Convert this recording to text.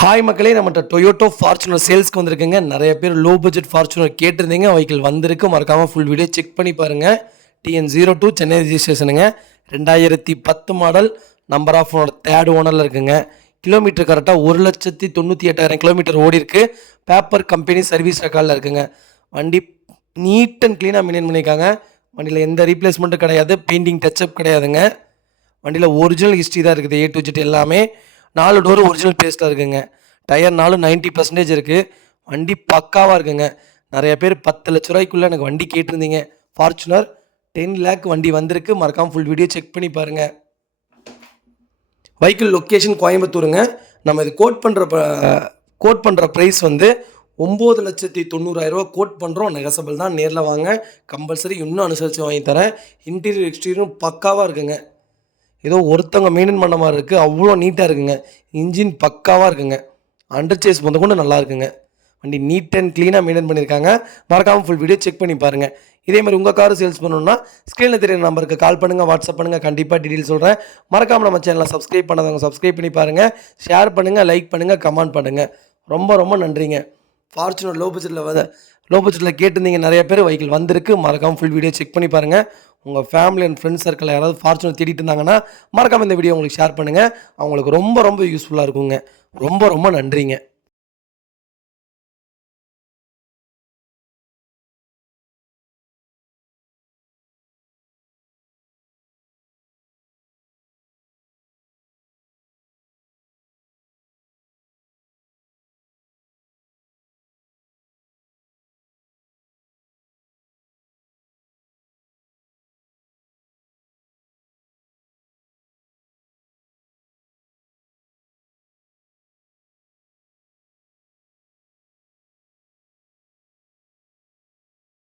Hi மக்களே, நம்மகிட்ட Toyota Fortuner சேல்ஸ்க்கு வந்திருக்குங்க. நிறைய பேர் லோ பட்ஜெட் ஃபார்ச்சுனர் கேட்டிருந்தீங்க. வெஹிக்கிள் வந்திருக்கு. மறக்காமல் ஃபுல் வீடியோ செக் பண்ணி பாருங்கள். TN02 சென்னை ரெஜிஸ்ட்ரேஷனுங்க. 2010 model. Number of owner third ஓனரில் இருக்குங்க. கிலோமீட்டர் கரெக்டாக 1,98,000 கிலோமீட்டர் ஓடி இருக்கு. பேப்பர் கம்பெனி சர்வீஸ் ரெக்கார்டில் இருக்குங்க. வண்டி நீட் அண்ட் க்ளீனாக மெயின்டைன் பண்ணியிருக்காங்க. வண்டியில் எந்த ரீப்ளேஸ்மெண்ட்டும் கிடையாது, பெயிண்டிங் டச்சப் கிடையாதுங்க. வண்டியில் ஒரிஜினல் ஹிஸ்ட்ரி தான் இருக்குது. A to Z எல்லாமே 4 டோர் ஒரிஜினல் பேஸ்ட்டாக இருக்குங்க. டயர் 90% இருக்குது. வண்டி பக்காவாக இருக்குங்க. நிறைய பேர் 10 லட்ச ரூபாய்க்குள்ளே எனக்கு வண்டி கேட்டிருந்தீங்க. ஃபார்ச்சுனர் 10 லேக் வண்டி வந்திருக்கு. மறக்காமல் ஃபுல் வீடியோ செக் பண்ணி பாருங்கள். வெஹிக்கிள் லொக்கேஷன் கோயம்புத்தூருங்க. நம்ம இது கோட் பண்ணுற ப்ரைஸ் வந்து 9,90,000 கோட் பண்ணுறோம். நெகசபிள் தான். நேரில் வாங்க, கம்பல்சரி இன்னும் அனுசரித்து வாங்கி தரேன். இன்டீரியர் எக்ஸ்டீரியரும் பக்காவாக இருக்குங்க. ஏதோ ஒருத்தவங்க மெயின்டைன் பண்ண மாதிரி இருக்குது. அவ்வளோ நீட்டாக இருக்குங்க. இன்ஜின் பக்காவாக இருக்குங்க. அண்டர் சேஸ் வந்து கூட நல்லா இருக்குங்க. வண்டி நீட் அண்ட் க்ளீனாக மெயின்டைன் பண்ணியிருக்காங்க. மறக்காமல் ஃபுல் வீடியோ செக் பண்ணி பாருங்கள். இதே மாதிரி உங்கள் கார் சேல்ஸ் பண்ணணுன்னா ஸ்க்ரீனில் தெரியுற நம்பருக்கு கால் பண்ணுங்கள், வாட்ஸ்அப் பண்ணுங்கள். கண்டிப்பாக டீட்டெயில் சொல்கிறேன். மறக்காமல் நம்ம சேனலை சப்ஸ்கிரைப் பண்ணாதவங்க சப்ஸ்கிரைப் பண்ணி பாருங்கள். ஷேர் பண்ணுங்கள், லைக் பண்ணுங்கள், கமெண்ட் பண்ணுங்கள். ரொம்ப ரொம்ப நன்றிங்க. ஃபார்ச்சுனர் லோ பட்ஜெட்டில் கேட்டிருந்தீங்க நிறைய பேர். வெஹிக்கிள் வந்திருக்கு. மறக்காமல் ஃபுல் வீடியோ செக் பண்ணி பாருங்கள். உங்கள் ஃபேமிலி அண்ட் ஃப்ரெண்ட்ஸ் சர்க்கிளில் யாராவது ஃபார்ச்சுனர் தேடிட்டு இருந்தாங்கன்னா மறக்காமல் இந்த வீடியோ உங்களுக்கு ஷேர் பண்ணுங்கள். அவங்களுக்கு ரொம்ப ரொம்ப யூஸ்ஃபுல்லாக இருக்குங்க. ரொம்ப ரொம்ப நன்றிங்க.